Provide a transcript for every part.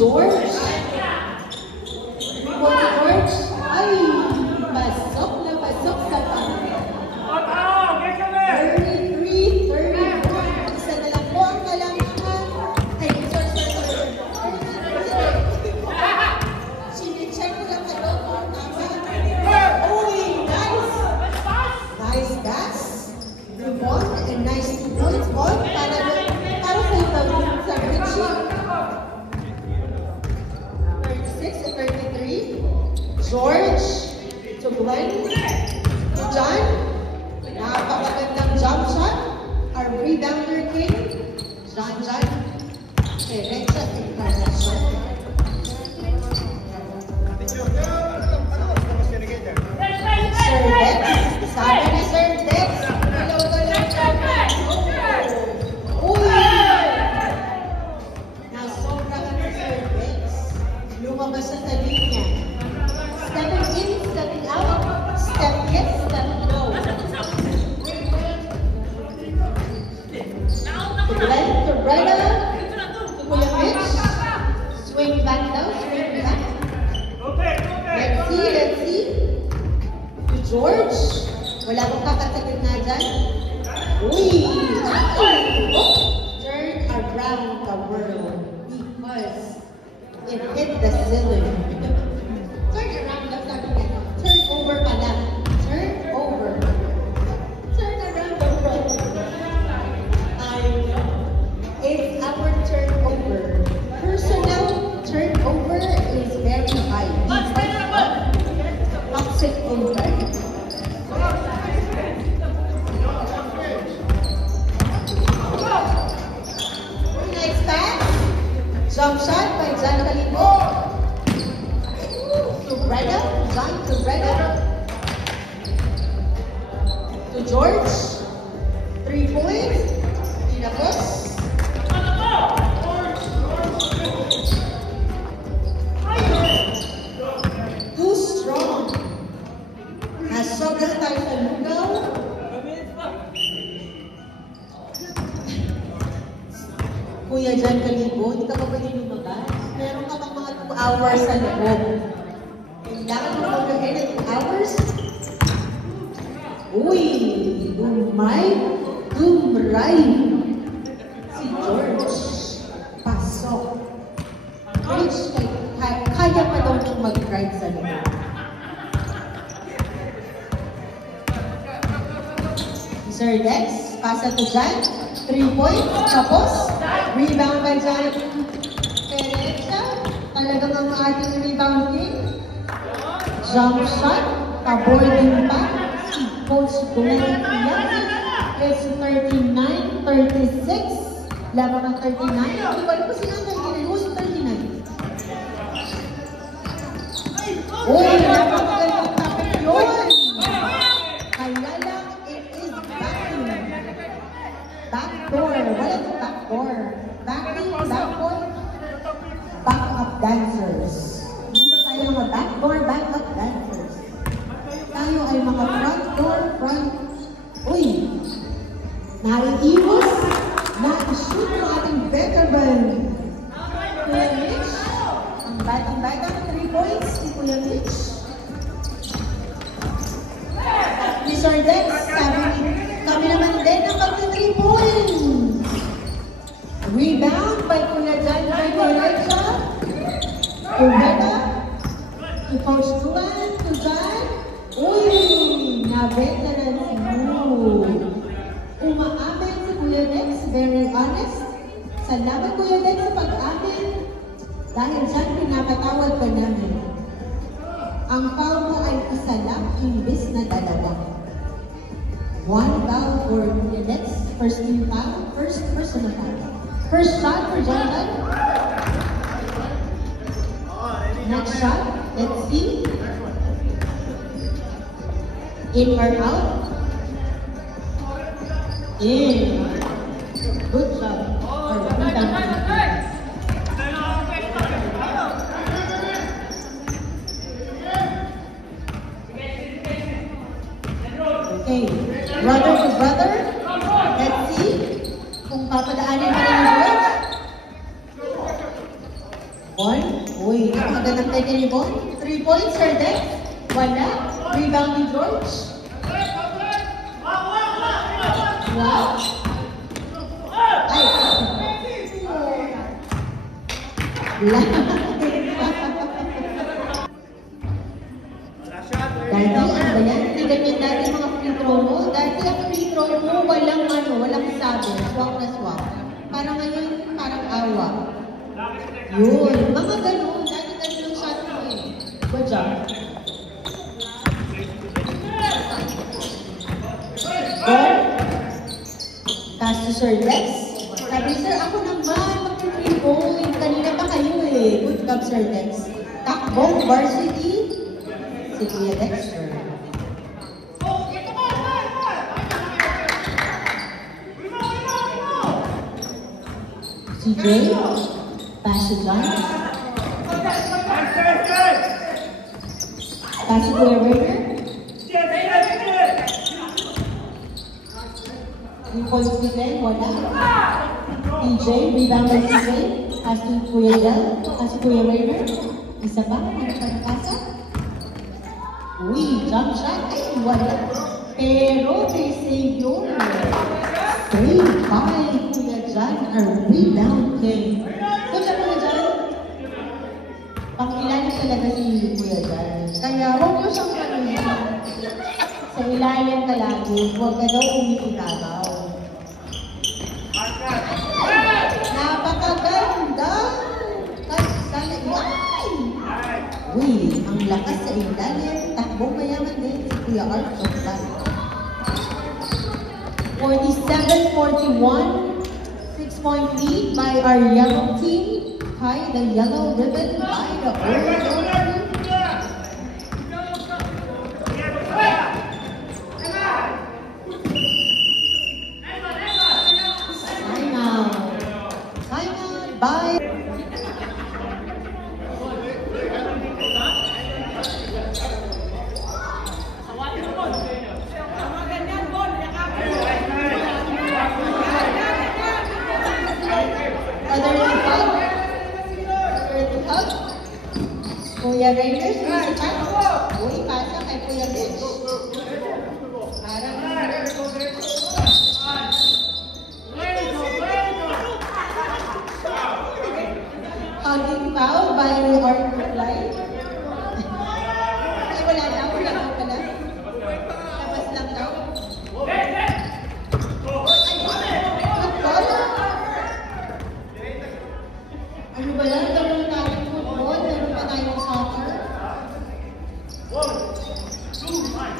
George. George. Ay, pasok na pasok sa pangit. 33-34. Isa na lang po ang kalangan. Ay, sorry. Sinicheck ko lang ito. Uy, nice. Nice pass. Rebond and nice points. Ball para sa Richie. 36 and 33. George to Glenn. To John. Napakagandang jump shot. Our rebounder king. John. Erecta Encarnacion. Sir Dex. Sabi ni Sir Dex. Lumabas sa linya. Stepping in, stepping out, step yes, step no. To Glenn, to Brenda, to Kuya Mitch. Swing back down, swing back. Let's see. To George. Wala akong kakasagin na dyan. Uy! Turn around the world because it hit the ceiling. Turn around, that's not again. Turn over ka lang. Turn over. Turn around the world. I know. It's our turnover. Personal turnover is very high. Toxic over. Nice pass. Jump shot by John Calibo. To Brenda. John to Brenda. To George. 3 points. Tinapos. Too strong. Nasobra tayo sa lugaw. Kuya John Calibo, hindi ka pa pwede lumabas. Meron ka pang mga 2 hours sa loob. Kailangan mo mag-ahead ng 2 hours? Uy! Dumray! Si George. Pasok. Rich, kaya pa daw nang mag-ride sa loob. Sir Dex, pasa to John. 3 points, tapos. Rebound by Jonathan Perecha. Talagang ang ating rebound king. Jump shot. Paboarding pa. Si Coach Glenn Piazzi. It's 39-36. Lamang ang 39. Hindi ba po sila ang 39? Who's 39? Uy, napakagandang tapos yun. Kaya lang, it is backdoor. Walang backdoor. Backup dancers. Dito tayo mga backdoor, backup dancers. Tayo ay mga front door, Uy! Naiibos, na-shoot ng ating veteran. Kuya Mitch. Ang batang-batang 3 points ni Kuya Mitch. Ni Sir Dex, kami naman din ang mag-3 points. Rebound by Kuya John Perecha. To Reba. To Coach Juan. To John. Uy! Na-veteran si Moo. Umaamin si Kuya Dex. Very honest. Salamat Kuya Dex sa pag-amin. Dahil dyan pinapatawad ka namin. Ang foul mo ay isa lang, imbis na dalawa. 1 foul for Kuya Dex. First team foul. First personal foul. First shot for Jonathan. Next shot. Let's see. In or out? In. Good job. Okay. Brother to brother. Let's see. Kung papadaanin pa rin yung George. 1, Magandang tayo ni Bon. 3 points, her deck. Wala. Rebound ni George. Wow. Ay. Dati, ano ba yan? Tingnan natin mga free throw mo. Dati ang free throw mo, walang sabi. Swak na swak. Parang ngayon, parang awa. Yun. Mga ganun. Dati tatlong shot mo eh. Good job. Good. Pass to Sir Lex. Sabi, sir, ako naman. Mag-3 point. Kanina pa kayo eh. Good job, Sir Lex. Takbong varsity. Si Kuya Dexter. CJ. Pass to John. Pass to Kuya Werner. 3 points ni Ben, wala. TJ, rebound by TJ. Pass to Kuya Del. Pass to Kuya Werner. Isa pa, ano pa nakasa? Uy, jump shot. Ay, wala. Pero may save yun. 3-5, Kuya John, a rebound king. Good job, Kuya John. Pang-ilalim talaga si Kuya John. Kaya huwag mo siyang kanina. Sa ilalim ka lagi, huwag ka daw umiilabaw. Napakaganda! Uy, ang lakas sa ilalim. Takbong mayaman din si Kuya Art Chokban. 47-41. 6-point lead by our yellow team. Tie the yellow ribbon by the orange team. Sign out. Sign out by... Kuya Raiders, uy, pasa kay Kuya Rich. Hugging foul by Art Reply. Ay, wala daw, wala daw pala. Labas lang daw. Ano ba yan? Meron tayong football, meron pa tayong soccer. 1, 2, 1.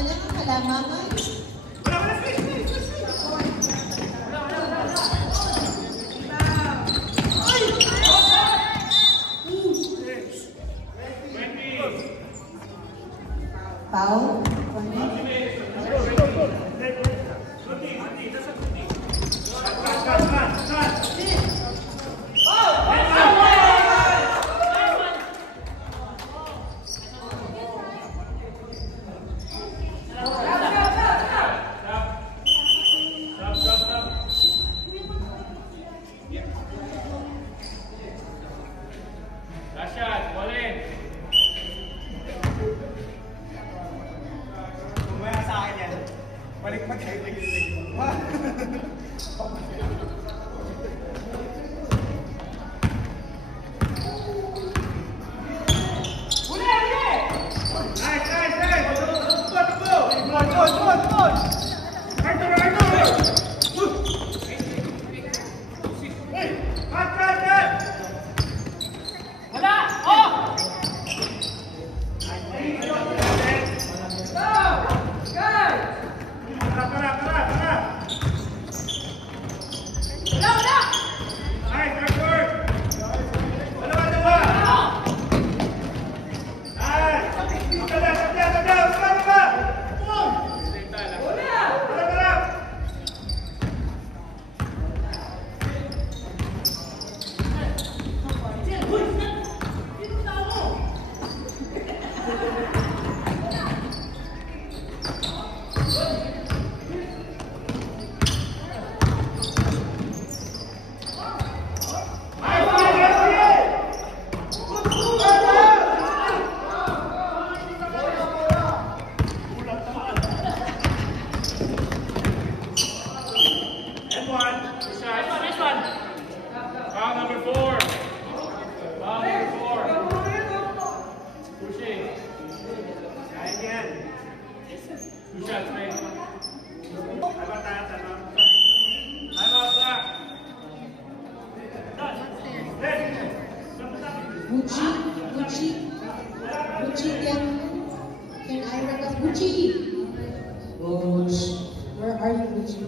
na lang ang kalamangan. Foul. Balik pa kayo. Gucci, can I request Gucci? Coach, where are you, Gucci?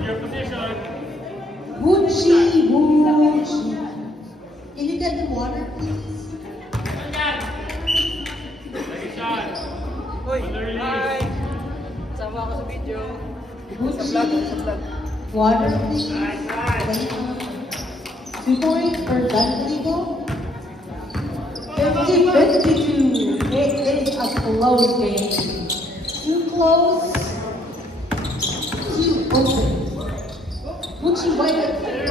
Your position. Gucci. Can you get the water, please? Hi! Sama ako sa video. Gucci. Water, please. Thank you. 2 points for Danfiligo. 50-52. It is a close game. Too close. Too open. Gucci, wait a minute.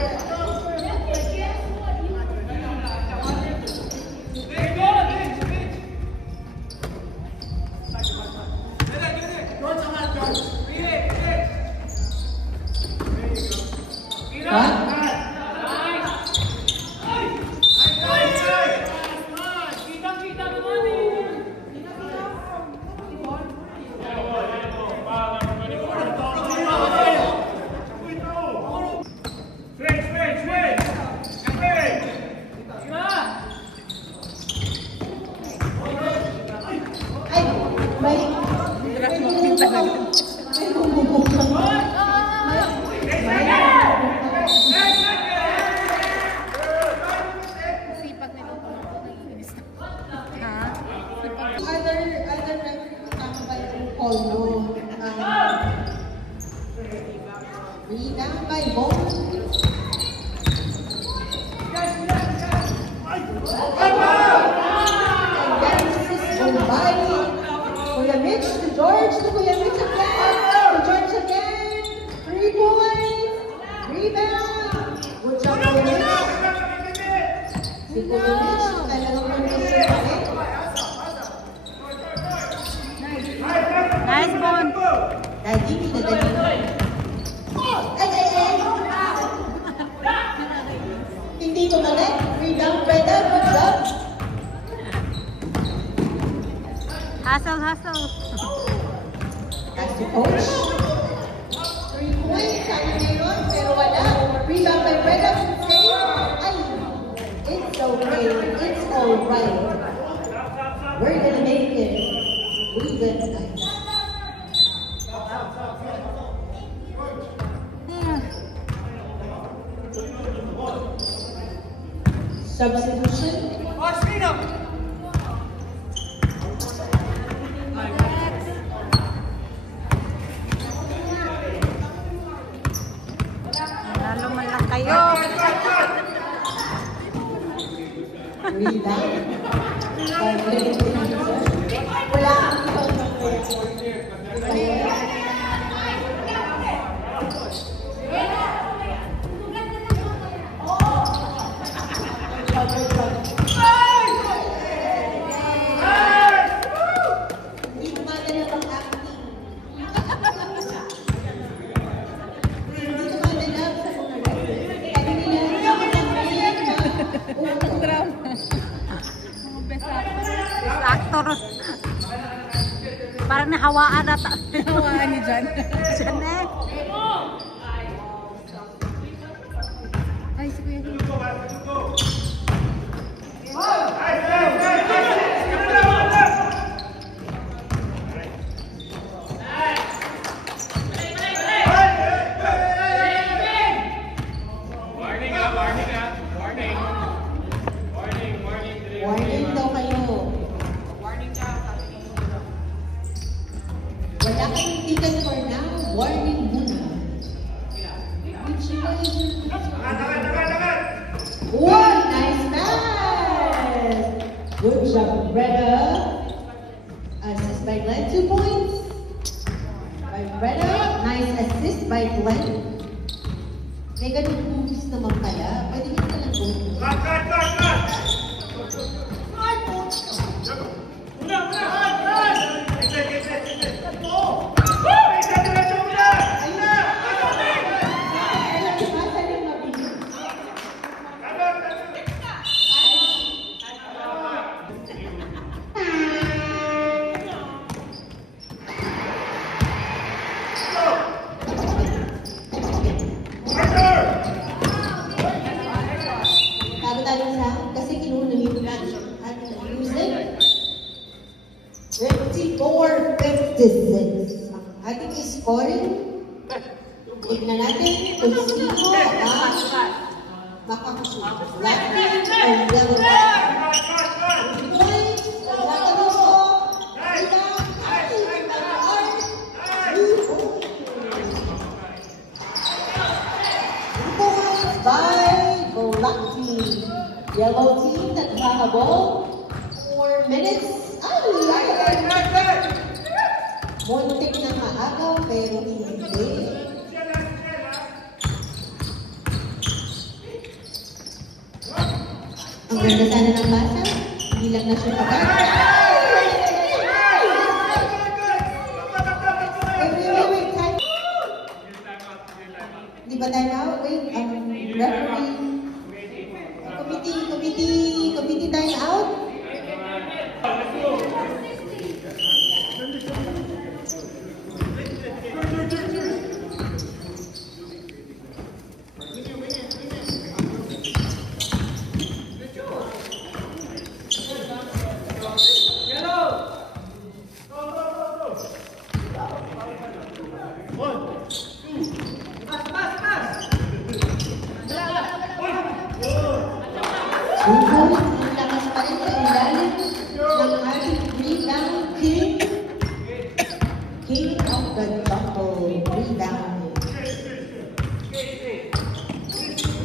Rebound by Bone. Kuya Mitch to George, to Kuya Mitch again, to George again, 3 points, rebound, good job Kuya Mitch. Si Kuya Mitch, talagang condition pa rin. Nice one. Dadini na dadini. Hindi ko mali, rebound, Brenda, good job. Hustle. That's the coach. 3 points, sana ngayon, pero wala. Rebound by Brenda, ay, it's okay, it's alright. We're gonna make it. Substitution. Lalo man lang kayo. Rebound. Wala kang Actor. Parang nahawaan ata. Nahawaan ni Jan. Jan eh. Ay, si Kuya Hino. warning daw kayo. Wala kayong ticket for now. Warning muna. Oh, nice pass! Good job, Reda. Assist by Glenn, 2 points. By Reda, nice assist by Glenn. May ganun moves naman pala. Pwede nyo na lang go. Tago-tago siya kasi kinuha nito na at using 54-56. Ating scoring. Tignan natin kung sino ang makakusok. Lucky or yellow card. Points, Lakaroso, Rebound, Blue points by Black team. Yellow team naghahabol 4 minutes. Muntik na maagaw pero hindi. Ang ganda sana ng basa. Hindi lang na siya kapag. Wait, time. Di ba time out? Wait, referee. Committee time out. Ang lakas pa rin sa ilalim ng ating rebound king. King of the jungle rebound.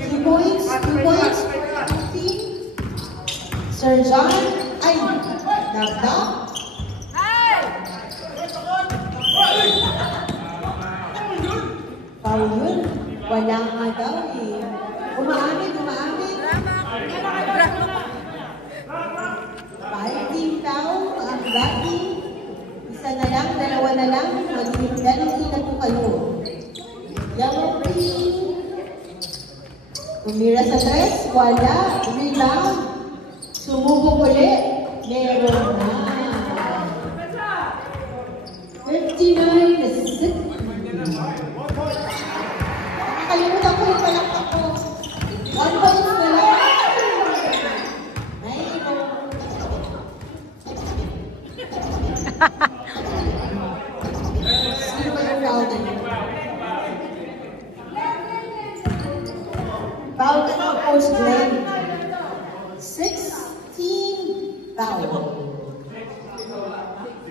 2 points for the team. Sir John, ay, nagdap. Foul yun. Wala nga daw eh. Umaamin. 5-team foul, ang black team. Isa na lang, dalawa na lang. Magiging penalty na po kayo. Yellow team. Tumira sa 3, wala. Rebound. Sumubok ulit. Meron na. 59-6. Nakalimutan ko yung palakpak ko. 1 point na lang. Sino ba yung foul na yun? Foul na Coach Glenn. 16 foul.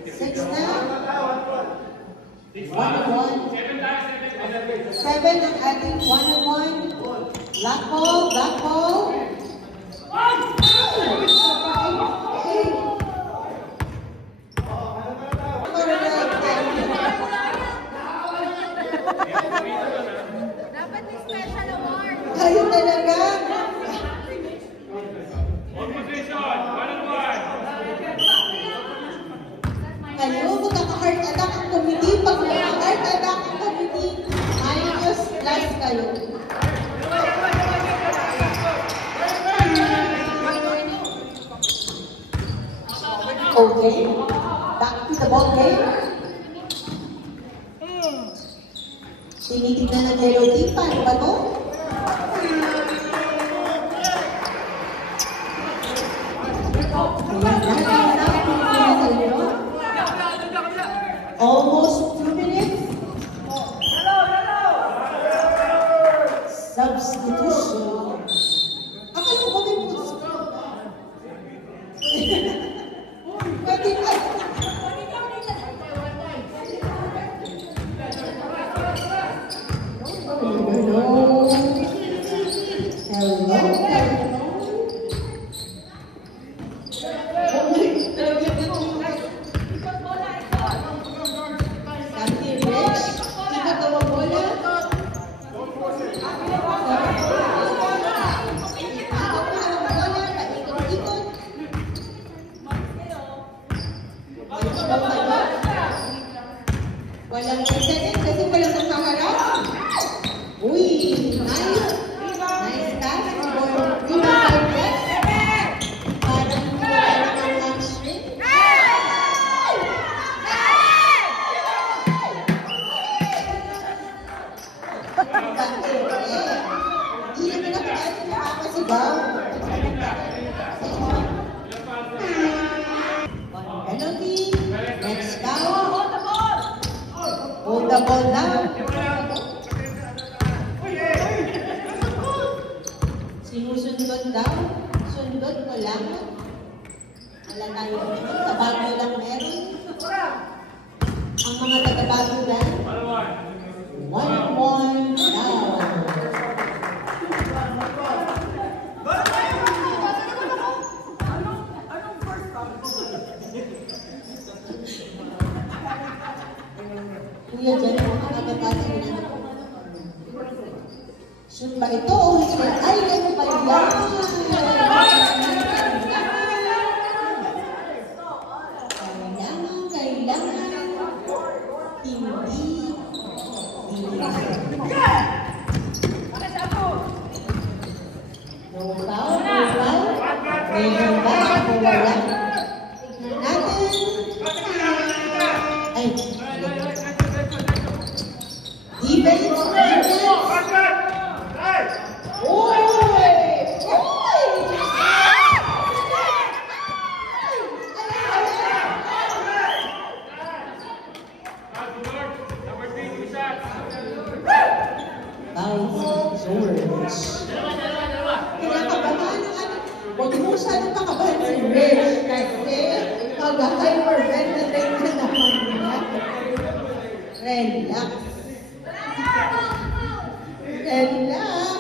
6 na. 1-1. 7 ang ating 1-1. Black ball, black ball. Dapat may special award. Kayo talaga. Kayo, magkaka-heart attack ang committee. Pag magkaka-heart attack ang committee, minus plus kayo. Okay, back to the ball game. Tinitignan ng yellow team, paano ba to? Almost 2 minutes. Substitution. Akala ko may puts ko. Pwede ka. Walang second kasi walang nakaharap. Uy, nice. Nice pass for Dima Barret. Parang parang ang hamstring. Hindi naman ako nakakasigaw. Penalty. Next foul. Hold the ball down. Sinusundot daw. Sundot ko lang. Wala tayo naman. Tabago lang meron. Ang mga taga-bago lang. 1-1 down. Kuya, dyan ang mga kagatasa nila. Shoot ba ito o hindi? Ay, ano ba yan? Kailangan. Hindi. No foul, no foul. Mayroon ba ako wala? Tignan natin. Ay, defense. Kinakabahan ng ano. Huwag mo masyadong pakabahan si Rich kasi mag-hyperventilate na naman niya. Relax. Relax.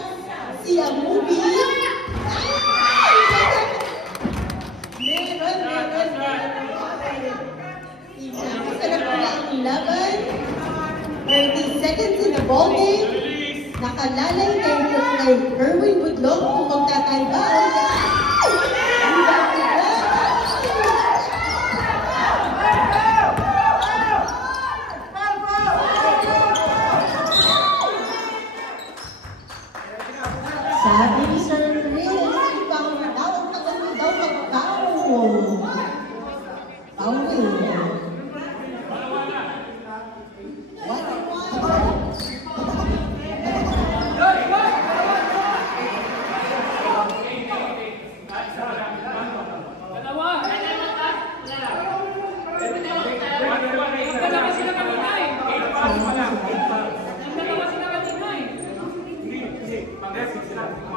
Si Amubi. Meron. Masarap na ang laban. 30 seconds in the ball game. Nakalalay kay Erwin Budlong kung magtatay ba. Sabi ni Sir Chris, ikaw na daw, tagal mo daw mag-foul. Foul.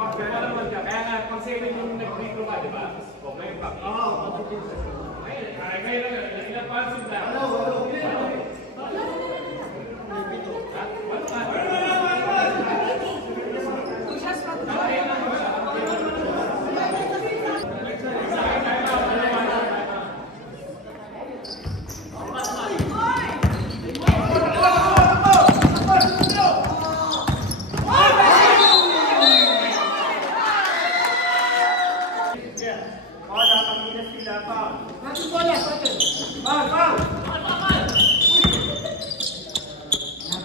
1-1. naman ka. Kaya nga, pag 7 yung nag-retro ka, di ba? O, ngayon pa. Oo. Ngayon lang, ilang pansin na.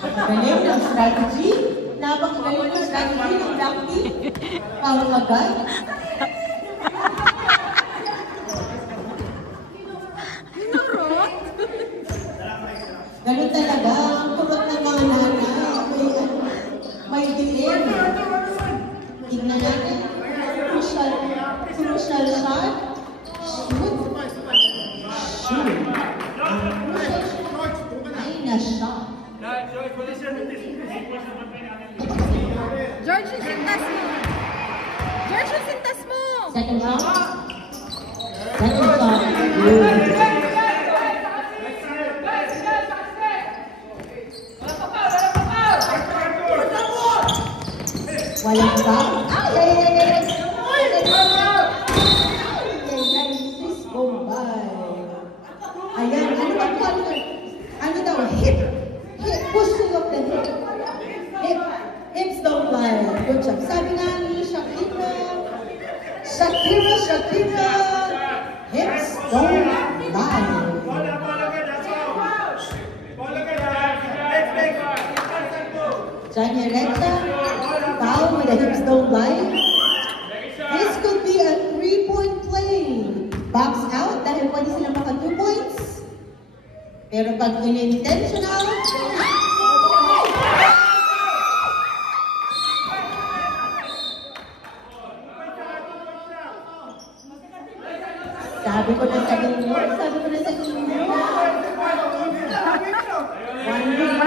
Napakagaling ng strategy. Napakagaling ng strategy ng Lucky. Parang agad. Ganun talaga. Ang kurot ng mga nanay. May diin. Tingnan natin. Crucial shot. Shoot. Shoot. Ay, na-shot. George, yung sintas mo! George, yung sintas mo! Second shot. Second shot. Good. Walang foul. Ay! Sis Bombay. Ayan, ano ba call? Ano daw? Hip. Pushing of the hip. Hips don't lie. Good job. Sabi nga ni Shakira, hips don't lie. Janya Recta, foul with the hips don't lie. This could be a 3-point play. Box out dahil pwede sila maka 2 points. Pero pag unintentional, sabi ko na sa inyo. 1-1